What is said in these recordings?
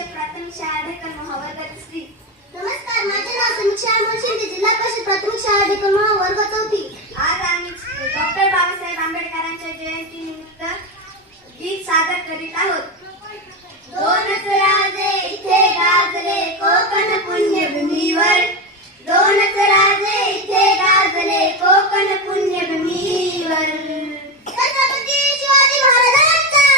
परिषद प्राथमिक शाळा ढेकण वर्ग तिसरी. नमस्कार, माझे नाव समीक्षा अमोल शिंदे, जिल्हा परिषद प्राथमिक शाळा ढेकण वर्ग चौथी. आज आम्ही डॉक्टर बाबासाहेब आंबेडकरांच्या जयंतीनिमित्त गीत सादर करीत आहोत. दोनच राजे इथे गाजले कोकण पुण्यभूमीवर, दोनच राजे इथे गाजले कोकण पुण्यभूमीवर. छत्रपती शिवाजी महाराजांचा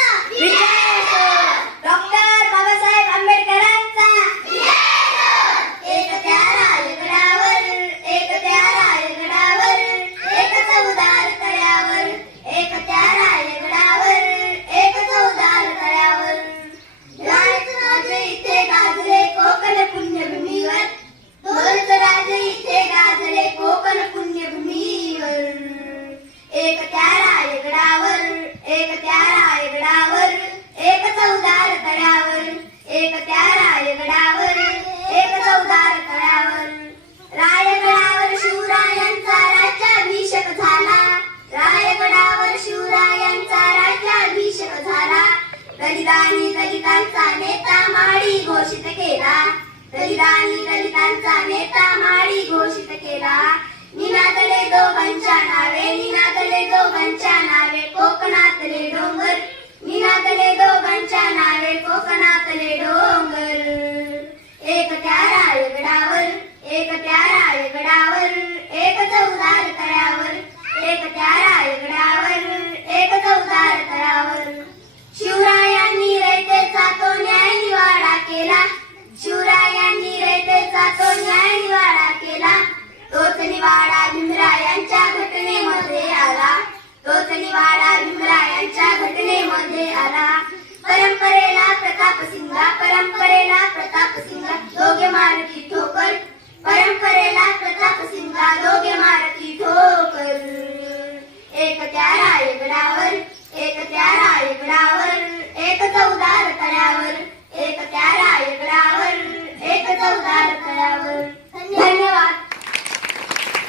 डॉक्टर बाबासाहेब आंबेडकरांचा एक त्या रायगडावर, एक त्या रायगडावर, एक चौदार तळ्यावर, एक त्या रायगडावर, एक चौदार तळ्यावर. दोनच राजे इथे गाजले कोकण पुण्यभूमीवर, दोनच राजे इथे गाजले कोकण पुण्यभूमीवर. एक त्या रायगडावर, एक त्या रायगडावर, एक चौदार तळ्यावर, एक त्या रायगडावर, एक चौदार तळ्यावर. रायगडावर शिवरायांचा राज्याभिषेक झाला, रायगडावर शिवरायांचा राज्याभिषेक झाला. दलितांनी दलितांचा नेता माळी घोषित केला, दलितांनी दलितांचा नेता माळी घोषित केला. निनादले दोघांच्या नावे, निनादले दोघांच्या नावे कोकणातले डोंगर, निनादले दोघांच्या नावे कोकणातले डोंगर. एक त्या रायगडावर, एक त्या रायगडावर, एक चौदार तळ्यावर, एक त्या रायगडावर, एक चौदार तळ्यावर. शिवरायांनी रयतेचा तो न्याय निवाडा केला, शिवरायांनी रयतेचा तो न्याय निवाडा केला. तोच निवाडा भीमरायांच्या घटनेमध्ये आला, तोच निवाडा भीमरायांच्या घटनेमध्ये आला. परंपरेला प्रताप सिंगा, परंपरेला प्रताप सिंगा, दोघे मारती ठोकर, परंपरेला प्रताप सिंगा, दोघे मारती ठोकर. एक त्या रायगडावर, एक त्या रायगडावर, एक चौदार तळ्यावर,